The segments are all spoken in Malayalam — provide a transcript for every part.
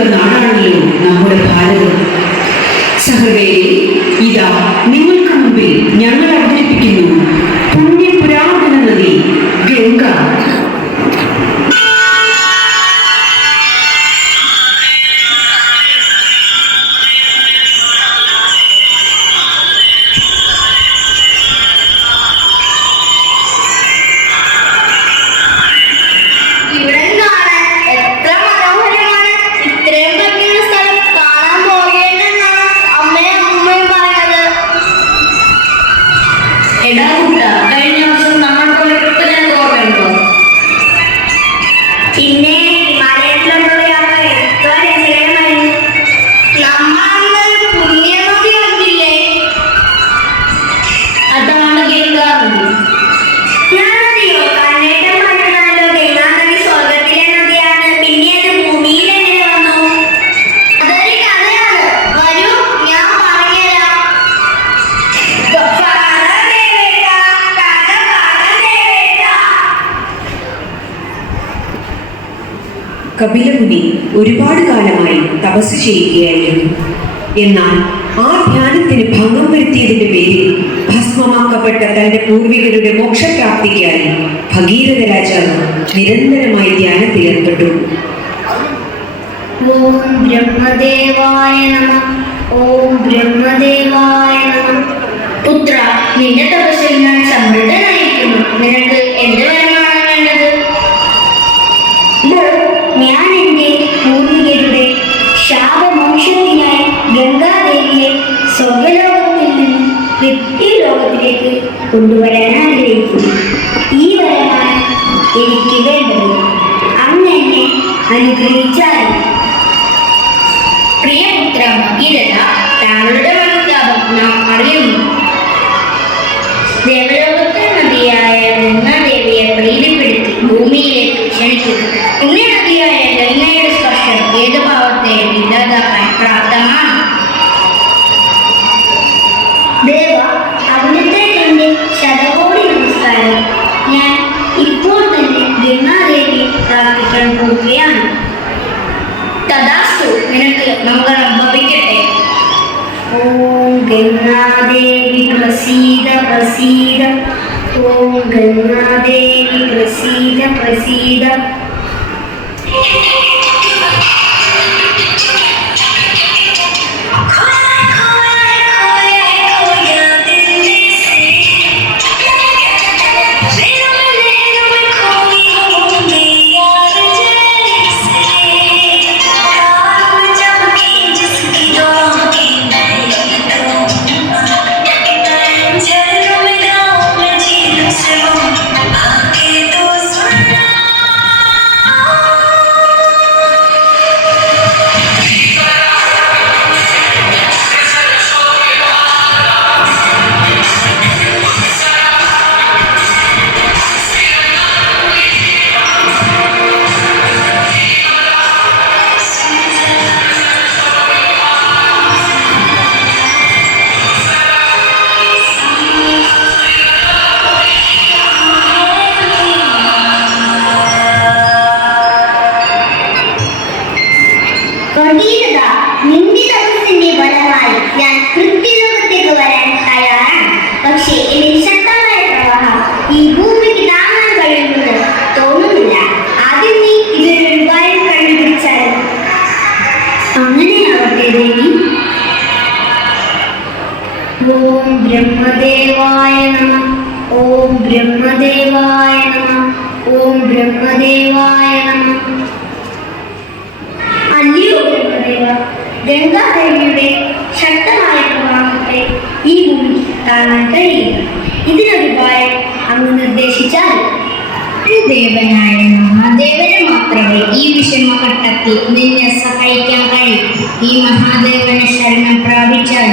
നദികളുള്ള നാടാണല്ലോ നമ്മുടെ ഭാരതം. സഹൃദയരെ ഇതാ നിങ്ങൾക്ക് മുമ്പിൽ ഞങ്ങൾ അവതരിപ്പിക്കുന്നു പുണ്യ പുരാതന നദി ഗംഗ. y കപിലമുനി ഒരുപാട് കാലമായി തപസ് ചെയ്യുകയായിരുന്നു. എന്നാൽ ആ ധ്യാനത്തിന് ഭംഗം വരുത്തിയതിന്റെ പേരിൽ ഭസ്മമാക്കപ്പെട്ട തന്റെ പൂർവികരുടെ മോക്ഷപ്രാപ്തിക്കായി ഭഗീരഥ രാജാവ് നിരന്തരമായി ധ്യാനത്തിൽ ഏർപ്പെട്ടു. ഓം ബ്രഹ്മദേവായ ഓം ബ്രഹ്മദേവായ പുത്ര നിന്റെ തപസ്സിൽ ഞാൻ സമൃദ്ധനായിരിക്കുന്നു. നിനക്ക് എന്ത് വരമാണ് കൊണ്ടുവരാൻ ആഗ്രഹിക്കുന്നു ഈ വരമാണ് എനിക്ക് വേണ്ടത് അങ്ങ് എന്നെ അനുഗ്രഹിച്ചാൽ പ്രിയപുത്ര ഭഗീരഥ താങ്കളുടെ മനസ്താപം നാം അറിയുന്നു. ദേവലോകത്തെ നദിയായ ഗംഗാദേവിയെ പ്രീതിപ്പെടുത്തി ഭൂമിയിലേക്ക് மங்களம்பவிக்கட்டே ஓம் கங்காதேவி பிரசீத பிரசீத ஓம் கங்காதேவி பிரசீத பிரசீத വാസുദേവായ അല്ലയോദേവ ഗംഗാദേവിയുടെ ശക്തമായ പ്രവാഹത്തെ ഈ ഭൂമി കാണാൻ കഴിയില്ല ഇതിനൊരുപായം അങ്ങ് നിർദ്ദേശിച്ചാൽ ദേവനായ മഹാദേവന് മാത്രമേ ഈ വിഷമഘട്ടത്തിൽ നിന്നെ സഹായിക്കാൻ കഴിയൂ ഈ മഹാദേവന് ശരണം പ്രാപിച്ചാൽ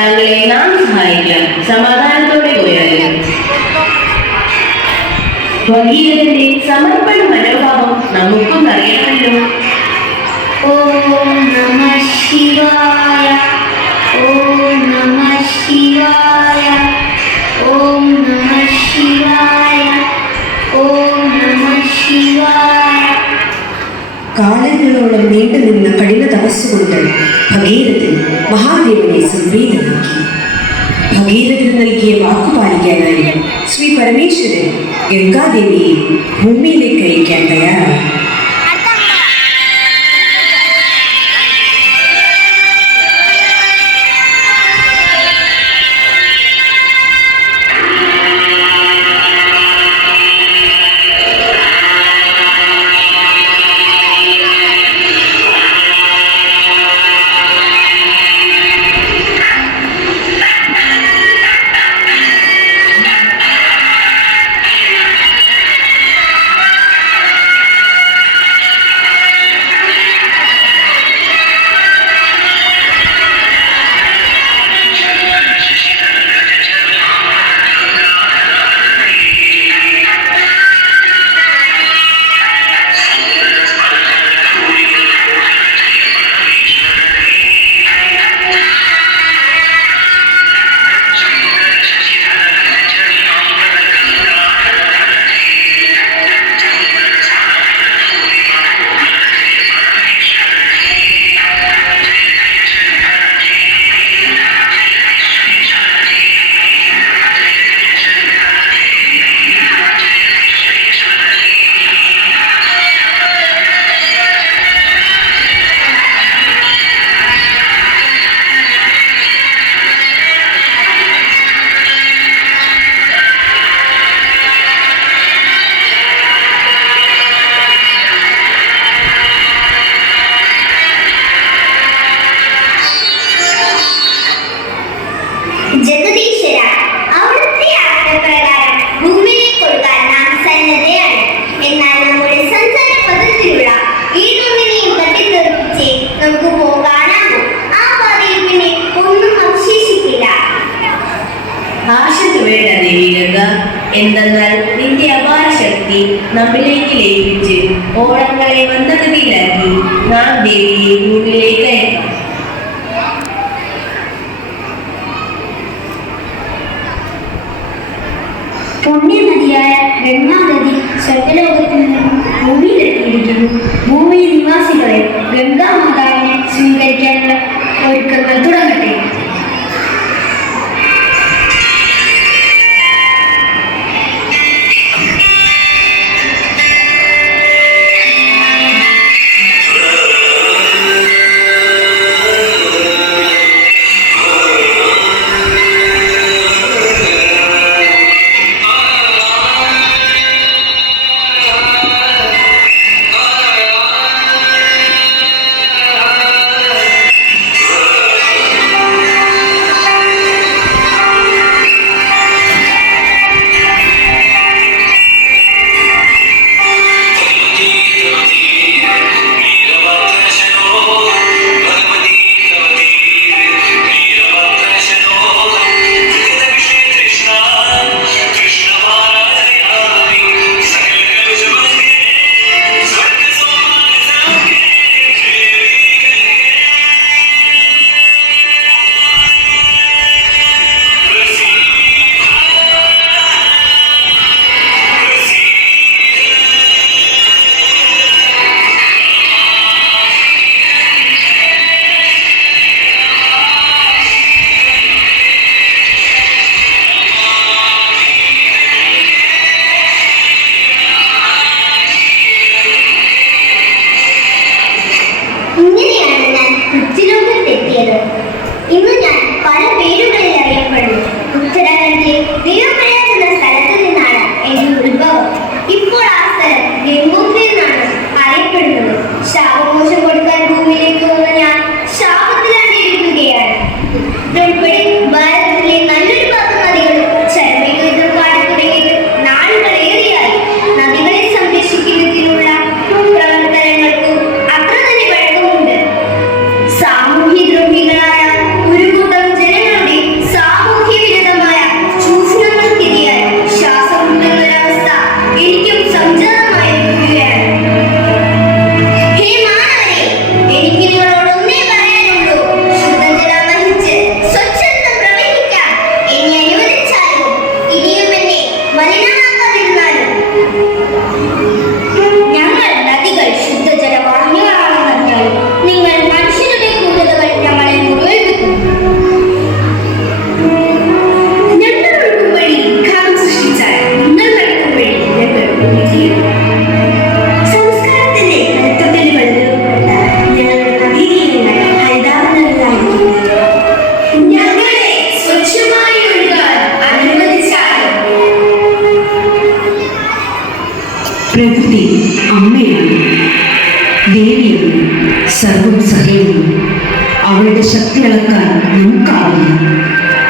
ഞങ്ങളെ നാം സഹായിക്കാം സമാധാനത്തോടെ പോയാലും. ഭഗീരഥന്റെ സമർപ്പണ മനോഭാവം നമുക്കും അറിയാമല്ലോ महादेव ने संवेदना की भगीरथ नल्गिय वाकुपालिकन श्री परमेश्वर गंगा देवी भूमि लेकर तैयार എന്തെന്നാൽ നിന്റെ അപാര ശക്തി നമ്മിലേക്ക് ലയിപ്പിച്ച് ഓടങ്ങളെ മന്ദഗതിയിലാക്കി നാം ദേവിയെ ഭൂമിയിലേക്ക് അയക്കാം. പുണ്യനദിയായ ഗംഗാനദി സ്വർഗലോകത്തിൽ നിന്നും ഭൂമിയിലെത്തിയിരിക്കുന്നു. ഭൂമിയിൽ നിവാസികളെ ഗംഗാ മാതാവിനെ സ്വീകരിക്കാനുള്ള ഒരുക്കങ്ങൾ തുടങ്ങട്ടെ.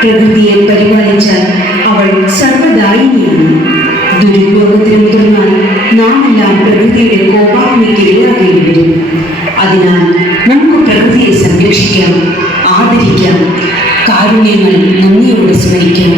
പ്രകൃതിയെ പരിപാലിച്ച അവൾ സർവദായിനിയാണ് ദുരുപയോഗത്തിന് മുതിർന്നാൽ നാം എല്ലാം പ്രകൃതിയുടെ കോപാത്മയ്ക്ക് ഇരയാകേണ്ടി വരും. അതിനാൽ നമുക്ക് പ്രകൃതിയെ സംരക്ഷിക്കാം ആദരിക്കാം കാരുണ്യങ്ങൾ നന്ദിയോടെ സ്മരിക്കാം.